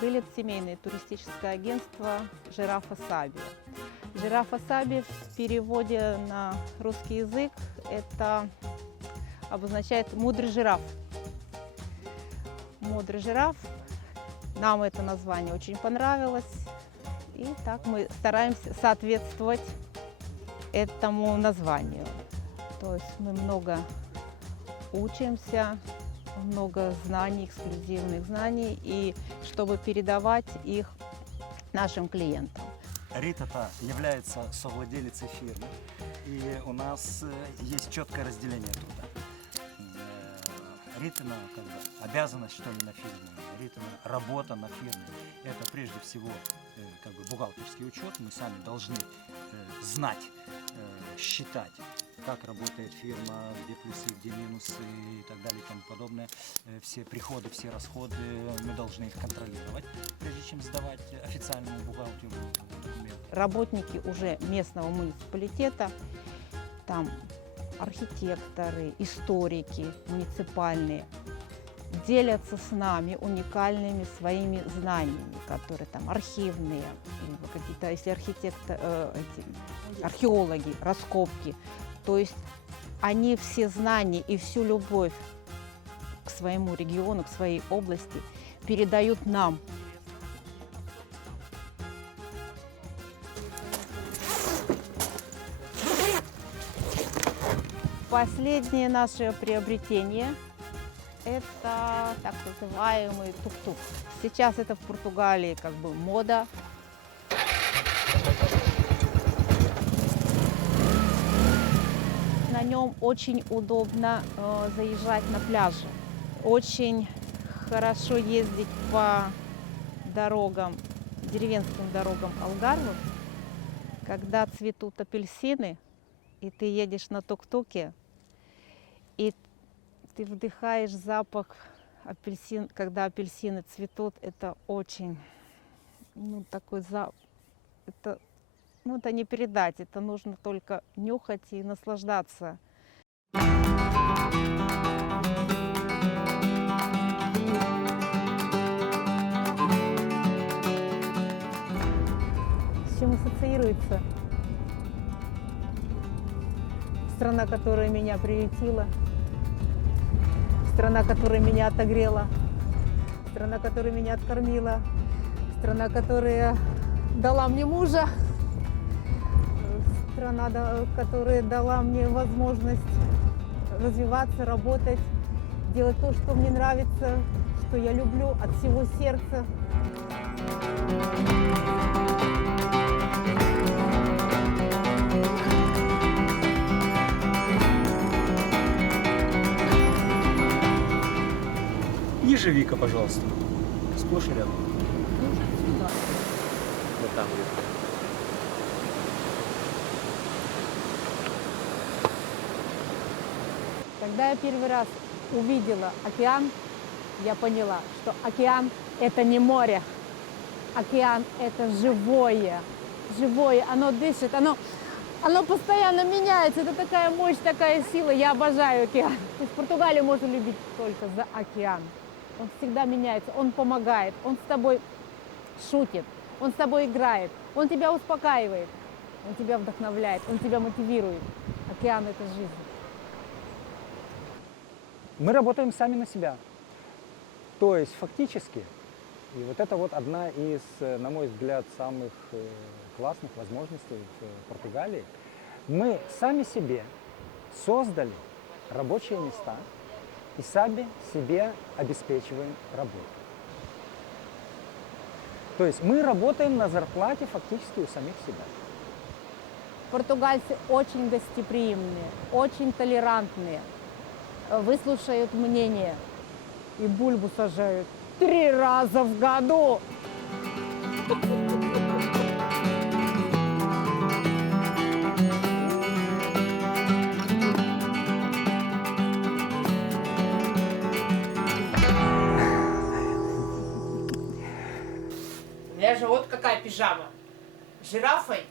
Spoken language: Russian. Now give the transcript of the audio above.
открыли семейное туристическое агентство «Жирафа Саби». «Жирафа Саби» в переводе на русский язык это обозначает «мудрый жираф». Мудрый жираф. Нам это название очень понравилось. И так мы стараемся соответствовать этому названию. То есть мы много учимся, много знаний, эксклюзивных знаний, и чтобы передавать их нашим клиентам. Рита является совладелицей фирмы, и у нас есть четкое разделение труда. Ритина обязанность, что ли, на фирме, Ритина работа на фирме, это прежде всего бухгалтерский учет. Мы сами должны знать, считать, как работает фирма, где плюсы, где минусы и так далее и тому подобное. Все приходы, все расходы, мы должны их контролировать, прежде чем сдавать официальному бухгалтеру документ. Работники уже местного муниципалитета, там архитекторы, историки муниципальные, делятся с нами уникальными своими знаниями, которые там архивные, какие-то, если археологи, раскопки. То есть они все знания и всю любовь к своему региону, к своей области передают нам. Последнее наше приобретение – это так называемый тук-тук. Сейчас это в Португалии мода. На нем очень удобно заезжать на пляжи. Очень хорошо ездить по дорогам, деревенским дорогам Алгарве, когда цветут апельсины, и ты едешь на тук-туке, и ты вдыхаешь запах апельсин, когда апельсины цветут. Это очень, такой запах. Это не передать, это нужно только нюхать и наслаждаться. С чем ассоциируется? Страна, которая меня приютила, страна, которая меня отогрела, страна, которая меня откормила, страна, которая дала мне мужа, страна, которая дала мне возможность развиваться, работать, делать то, что мне нравится, что я люблю от всего сердца. Ежевика, пожалуйста. Сплошь и рядом. Вот там где-то. Когда я первый раз увидела океан, я поняла, что океан – это не море. Океан – это живое. Живое, оно дышит, оно постоянно меняется. Это такая мощь, такая сила. Я обожаю океан. То есть Португалию можно любить только за океан. Он всегда меняется, он помогает, он с тобой шутит, он с тобой играет, он тебя успокаивает, он тебя вдохновляет, он тебя мотивирует. Океан – это жизнь. Мы работаем сами на себя. То есть фактически, и вот это одна из, на мой взгляд, самых классных возможностей в Португалии, мы сами себе создали рабочие места и сами себе обеспечиваем работу. То есть мы работаем на зарплате фактически у самих себя. Португальцы очень гостеприимные, очень толерантные, выслушают мнение и бульбу сажают 3 раза в году. У меня же вот какая пижама. С жирафой